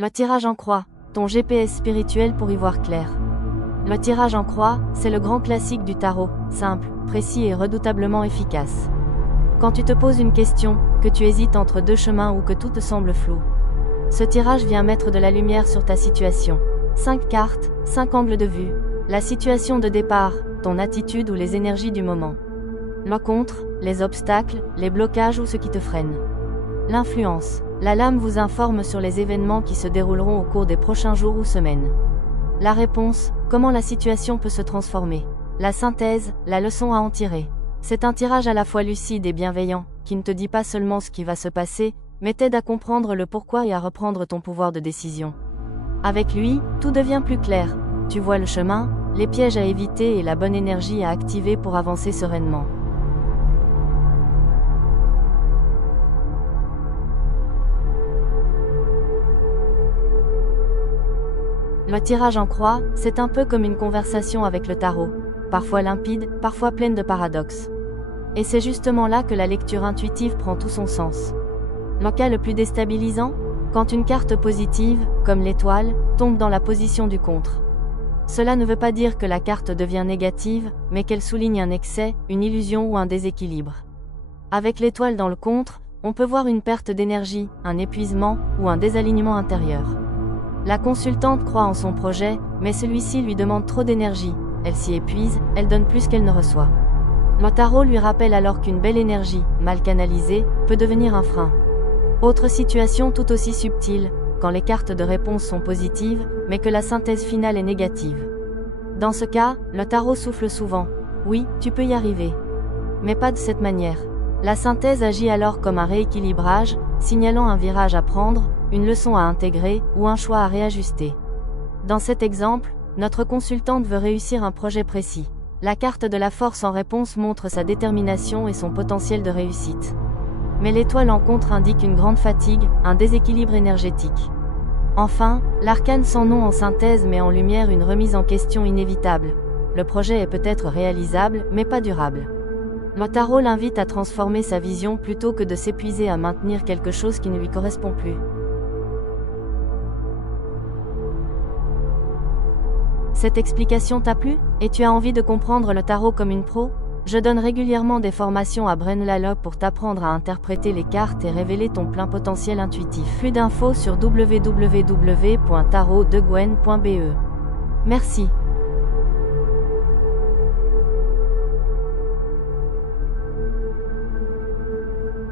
Le tirage en croix, ton GPS spirituel pour y voir clair. Le tirage en croix, c'est le grand classique du tarot, simple, précis et redoutablement efficace. Quand tu te poses une question, que tu hésites entre deux chemins ou que tout te semble flou, ce tirage vient mettre de la lumière sur ta situation. 5 cartes, 5 angles de vue, la situation de départ, ton attitude ou les énergies du moment. Le contre, les obstacles, les blocages ou ce qui te freine. L'influence, la lame vous informe sur les événements qui se dérouleront au cours des prochains jours ou semaines. La réponse, comment la situation peut se transformer. La synthèse, la leçon à en tirer. C'est un tirage à la fois lucide et bienveillant, qui ne te dit pas seulement ce qui va se passer, mais t'aide à comprendre le pourquoi et à reprendre ton pouvoir de décision. Avec lui, tout devient plus clair. Tu vois le chemin, les pièges à éviter et la bonne énergie à activer pour avancer sereinement. Le tirage en croix, c'est un peu comme une conversation avec le tarot, parfois limpide, parfois pleine de paradoxes. Et c'est justement là que la lecture intuitive prend tout son sens. Le cas le plus déstabilisant, quand une carte positive, comme l'étoile, tombe dans la position du contre. Cela ne veut pas dire que la carte devient négative, mais qu'elle souligne un excès, une illusion ou un déséquilibre. Avec l'étoile dans le contre, on peut voir une perte d'énergie, un épuisement ou un désalignement intérieur. La consultante croit en son projet, mais celui-ci lui demande trop d'énergie, elle s'y épuise, elle donne plus qu'elle ne reçoit. Le tarot lui rappelle alors qu'une belle énergie, mal canalisée, peut devenir un frein. Autre situation tout aussi subtile, quand les cartes de réponse sont positives, mais que la synthèse finale est négative. Dans ce cas, le tarot souffle souvent. Oui, tu peux y arriver. Mais pas de cette manière. La synthèse agit alors comme un rééquilibrage, signalant un virage à prendre, une leçon à intégrer ou un choix à réajuster. Dans cet exemple, notre consultante veut réussir un projet précis. La carte de la force en réponse montre sa détermination et son potentiel de réussite. Mais l'étoile en contre indique une grande fatigue, un déséquilibre énergétique. Enfin, l'arcane sans nom en synthèse met en lumière une remise en question inévitable. Le projet est peut-être réalisable, mais pas durable. Le tarot l'invite à transformer sa vision plutôt que de s'épuiser à maintenir quelque chose qui ne lui correspond plus. Cette explication t'a plu, et tu as envie de comprendre le tarot comme une pro? Je donne régulièrement des formations à Brain Lalo pour t'apprendre à interpréter les cartes et révéler ton plein potentiel intuitif. Plus d'infos sur www.tarotdegwen.be. Merci.